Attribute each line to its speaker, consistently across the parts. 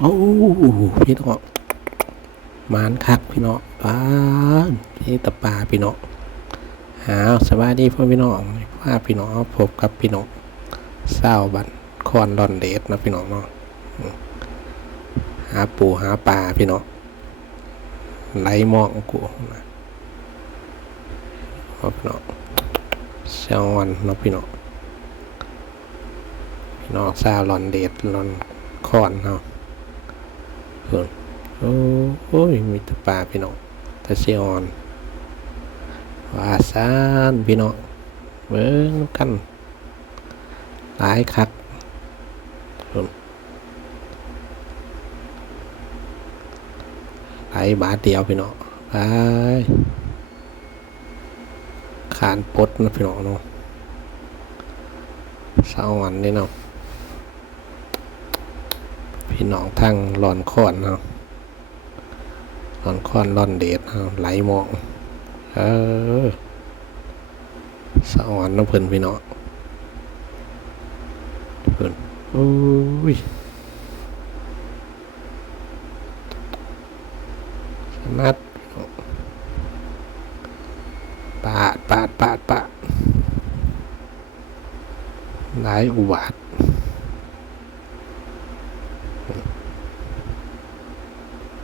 Speaker 1: โอ้พี่น้องมานคักพี่น้องป้านพี่ตะปาพี่น้องหาสวัสดีพ่อพี่น้องว่าพี่น้องพบกับพี่น้องเศร้าบันคอนดอนเดทนะพี่น้องเนาะหาปูหาปลาพี่น้องไหลมองกูนะพี่น้องเซลวันเนาะพี่น้องพี่น้องเศร้าลอนเดทลอนคอนเนาะ เพิ่นโอ้โอ้ยมีแตะปลาพี่น้องตะเซียออนว่าซานพี่น้องเบิ่งกันหลายคักเพิ่นหลายบาทเดียวพี่น้องไปขานปดนะพี่น้องเนาะเศร้าวันนี่เนาะ พี่น้องทั้งหลอนคอนเนาะหลอนคอนหลอนเดดเนาะไหลมองเออสวรรค์น้ำเพิ่นพี่น้องเพิ่นโอ้ยสนัดปาดปาดปาดปาดหลายอุบาท โอ้ย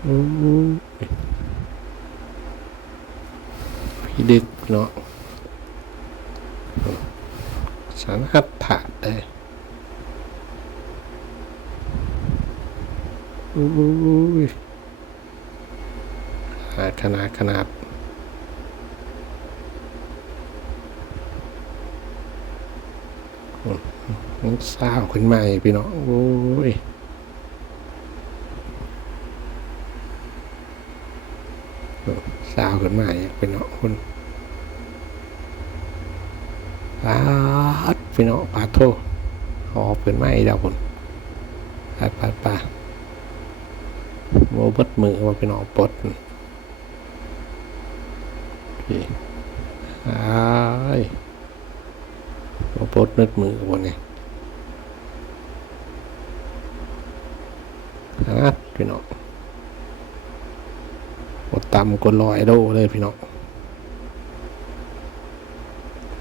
Speaker 1: พี่ดึกเนาะสารพัดถาดเลยโอ้ยขนาดขนาดขนาดอืมมันสาวขึ้นมาพี่น้องโอ้ย สาวขึ้นมาอีกเป็นเนาะคุณปาดพี่น้องปาโทหอบขึ้นมาอีกแล้วคุณปาดปาดปาโมบิดมือว่าพี่น้องปดพี่ไอ้าปดนึดมือกับวันนี้ฮัดพี่น้อง ต่ำกดลอยโดเลยพี่น้อง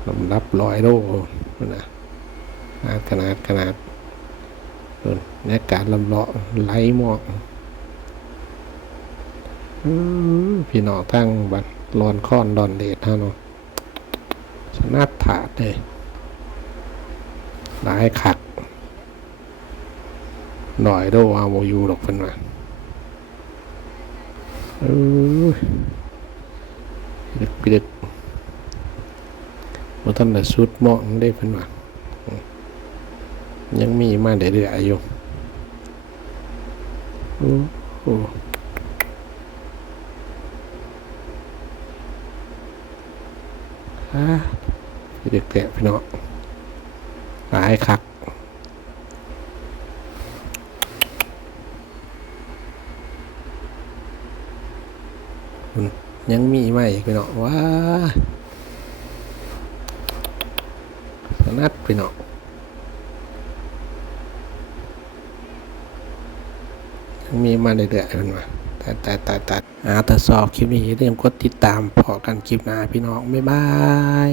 Speaker 1: ลำรับลอยโด้นะขนาดขนาดขนาดนู่นในการลำเลาะไหลหมอกพี่น้องทั้งบัดรอนค้อนดอนเดชฮะเนาะสนัดถาดเลยหลายขัดหน่อยโดเอาโมยูดอกเพิ่นมา เออดึกดึกว่าท่านน่ะสุดเหมาะได้เพิ่นว่ายังมีมาเรื่อยๆอยู่โอ้โหฮะเด็กแตะพี่น้องหลายคัก ยังมีไหมพี่น้องว้าสนัดพี่น้องยังมีมาเรื่อยๆเป็นว่าแต่แต่แต่แต่อาถ้าสอบคลิปนี้อย่าลืมกดติดตามพอกันคลิปหน้าพี่น้อง บ๊ายบาย